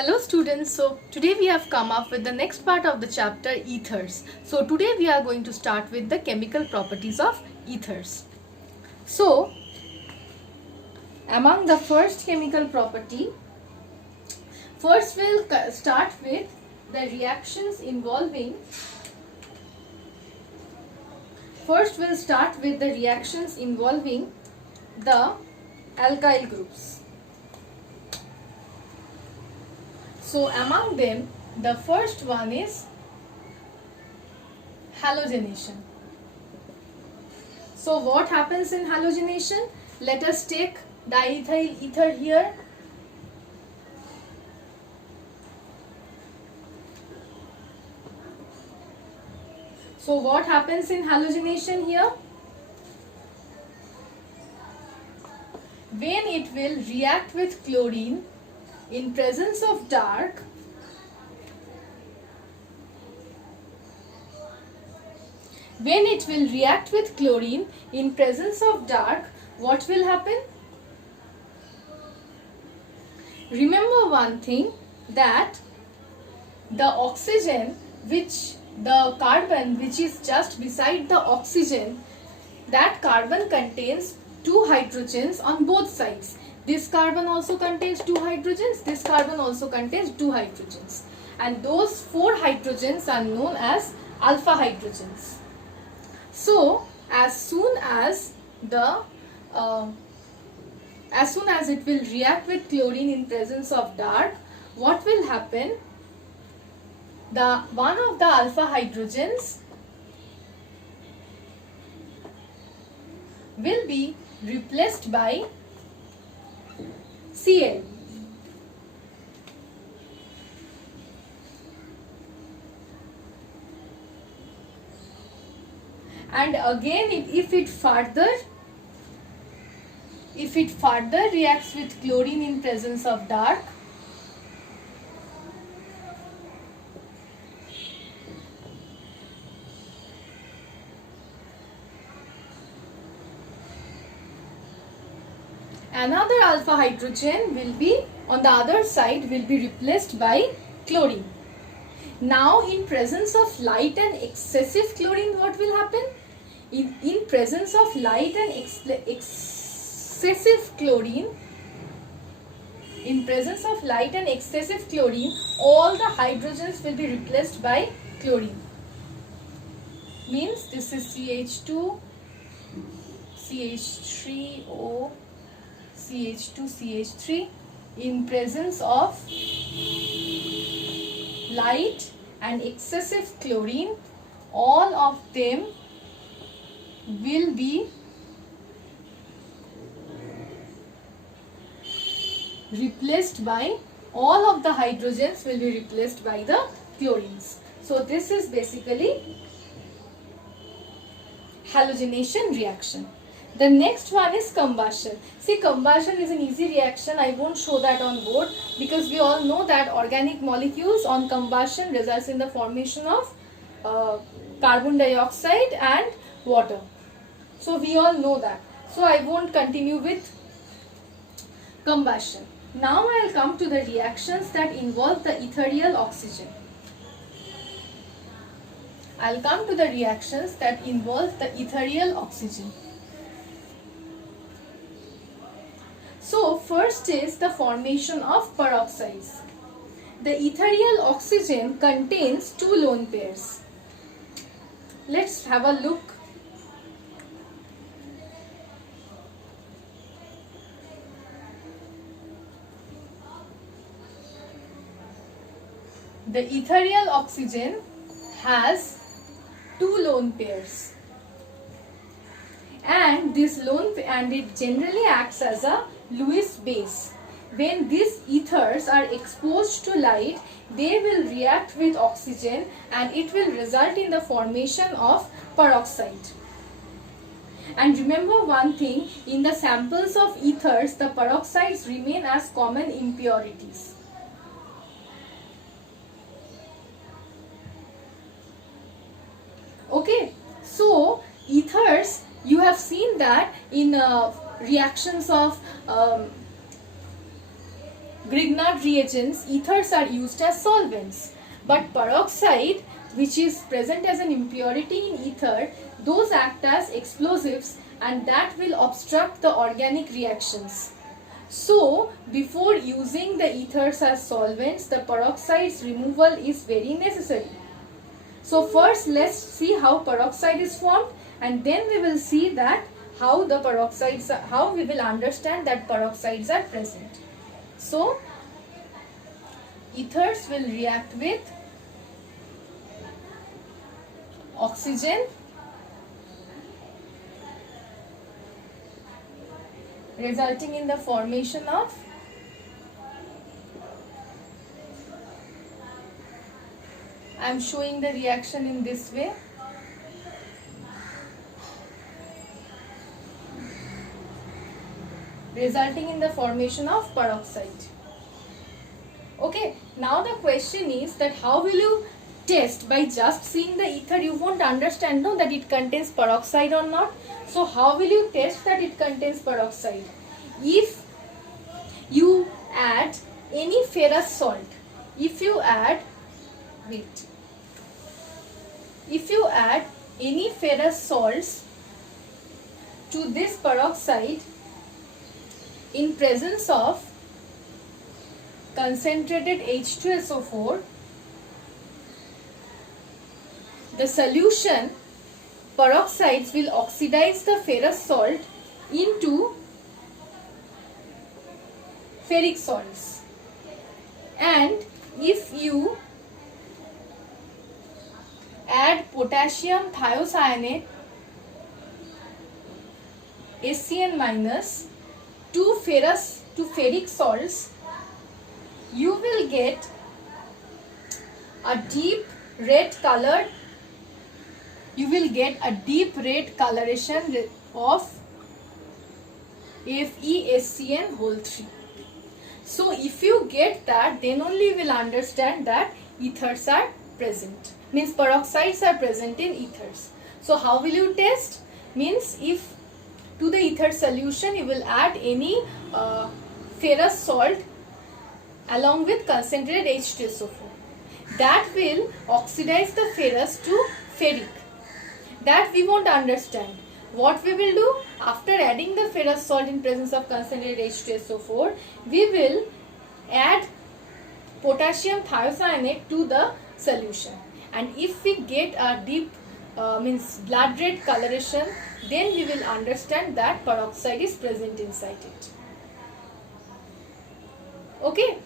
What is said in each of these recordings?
Hello students, so today we have come up with the next part of the chapter ethers. So today we are going to start with the chemical properties of ethers. So among the first chemical property, first we'll start with the reactions involving the alkyl groups. So among them, the first one is halogenation. So what happens in halogenation? Let us take diethyl ether here. So what happens in halogenation here? When it will react with chlorine in presence of dark, what will happen? Remember one thing, that the oxygen the carbon which is just beside the oxygen, that carbon contains two hydrogens on both sides. This carbon also contains two hydrogens, this carbon also contains two hydrogens, and those four hydrogens are known as alpha hydrogens. So as soon as it will react with chlorine in presence of dark, what will happen? One of the alpha hydrogens will be replaced by Cl. And again, if it further reacts with chlorine in presence of dark, another alpha hydrogen will be on the other side, will be replaced by chlorine. Now in presence of light and excessive chlorine, what will happen? In presence of light and excessive chlorine, all the hydrogens will be replaced by chlorine. Means this is CH2, CH3O, CH2, CH3. In presence of light and excessive chlorine, all of them will be replaced by, all of the hydrogens will be replaced by the chlorines. So this is basically halogenation reaction. The next one is combustion. See, combustion is an easy reaction. I won't show that on board because we all know that organic molecules on combustion results in the formation of carbon dioxide and water. So we all know that. So I won't continue with combustion. Now I will come to the reactions that involve the ethereal oxygen. So first is the formation of peroxides. The ethereal oxygen contains two lone pairs. Let's have a look. The ethereal oxygen has two lone pairs, and it generally acts as a Lewis base. When these ethers are exposed to light, they will react with oxygen and it will result in the formation of peroxide. And remember one thing, in the samples of ethers, the peroxides remain as common impurities. Okay, so ethers, you have seen that in reactions of Grignard reagents, ethers are used as solvents. But peroxide, which is present as an impurity in ether, those act as explosives and that will obstruct the organic reactions. So, before using the ethers as solvents, the peroxide's removal is very necessary. So, first let's see how peroxide is formed, and then we will see that how we will understand that peroxides are present. So, ethers will react with oxygen, resulting in the formation of I am showing the reaction in this way. Resulting in the formation of peroxide. Okay, now the question is that how will you test? By just seeing the ether you won't understand that it contains peroxide or not. So how will you test that it contains peroxide? If you add any ferrous salt, if you add any ferrous salts to this peroxide in presence of concentrated H2SO4, the solution peroxides will oxidize the ferrous salt into ferric salts. And if you add potassium thiocyanate SCN- to ferric salts, you will get a deep red coloration of FeSCN3. So if you get that, then only you will understand that ethers are present. Means peroxides are present in ethers. So how will you test? Means if to the ether solution you will add any ferrous salt along with concentrated H2SO4. That will oxidize the ferrous to ferric. That we won't understand. What we will do? After adding the ferrous salt in presence of concentrated H2SO4, we will add potassium thiocyanate to the solution. And if we get a deep blood red coloration, then we will understand that peroxide is present inside it. Okay.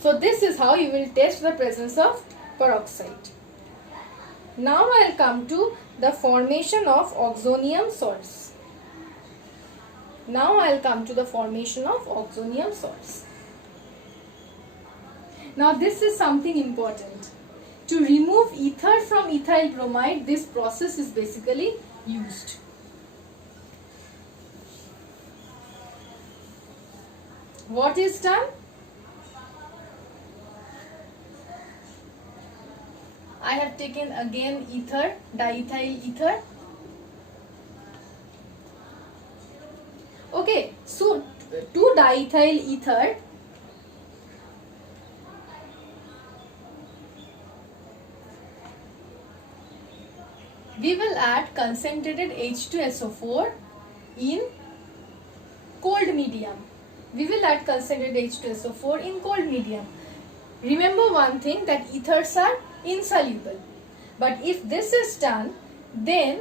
So this is how you will test the presence of peroxide. Now I will come to the formation of oxonium salts. Now this is something important. To remove ether from ethyl bromide, this process is basically used. What is done? I have taken again ether, diethyl ether. Okay, so to diethyl ether, we will add concentrated H2SO4 in cold medium. Remember one thing, that ethers are insoluble. But if this is done, then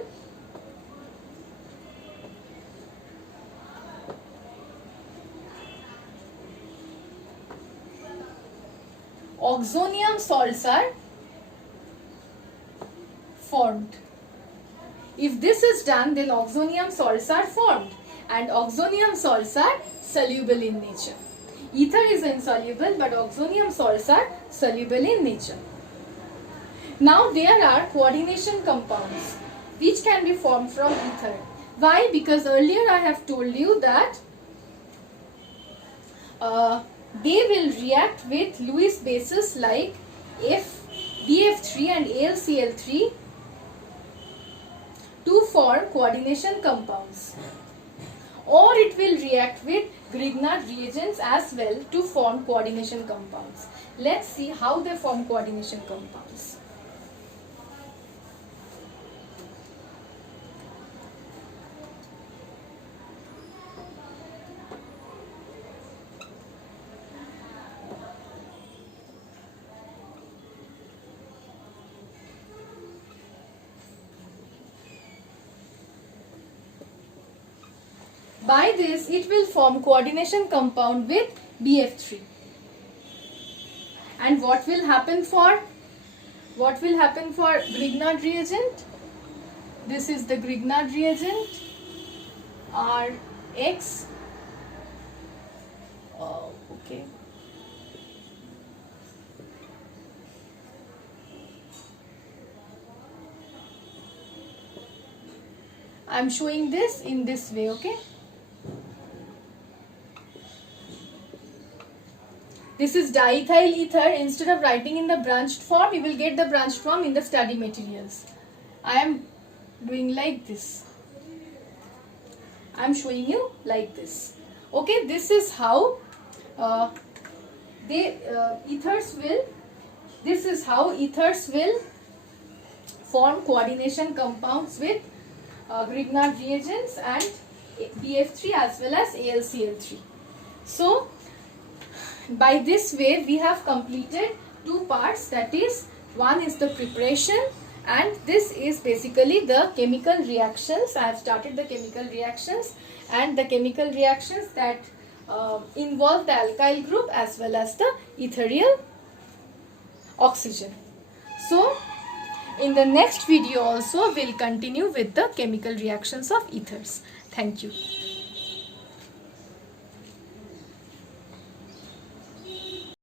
oxonium salts are formed. If this is done, then oxonium salts are formed, and oxonium salts are soluble in nature. Ether is insoluble, but oxonium salts are soluble in nature. Now there are coordination compounds which can be formed from ether. Why? Because earlier I have told you that they will react with Lewis bases like BF3 and AlCl3 to form coordination compounds. or it will react with Grignard reagents as well to form coordination compounds. Let's see how they form coordination compounds. By this, it will form coordination compound with BF3. And what will happen for Grignard reagent? This is the Grignard reagent, Rx. Oh, okay. I am showing this in this way, okay? This is diethyl ether. Instead of writing in the branched form, you will get the branched form in the study materials. I am doing like this. I am showing you like this. Okay, this is how ethers will form coordination compounds with Grignard reagents and BF3 as well as AlCl3. So, by this way we have completed two parts, that is, one is the preparation and this is basically the chemical reactions. I have started the chemical reactions and the chemical reactions that involve the alkyl group as well as the ethereal oxygen. So, in the next video also we'll continue with the chemical reactions of ethers. Thank you.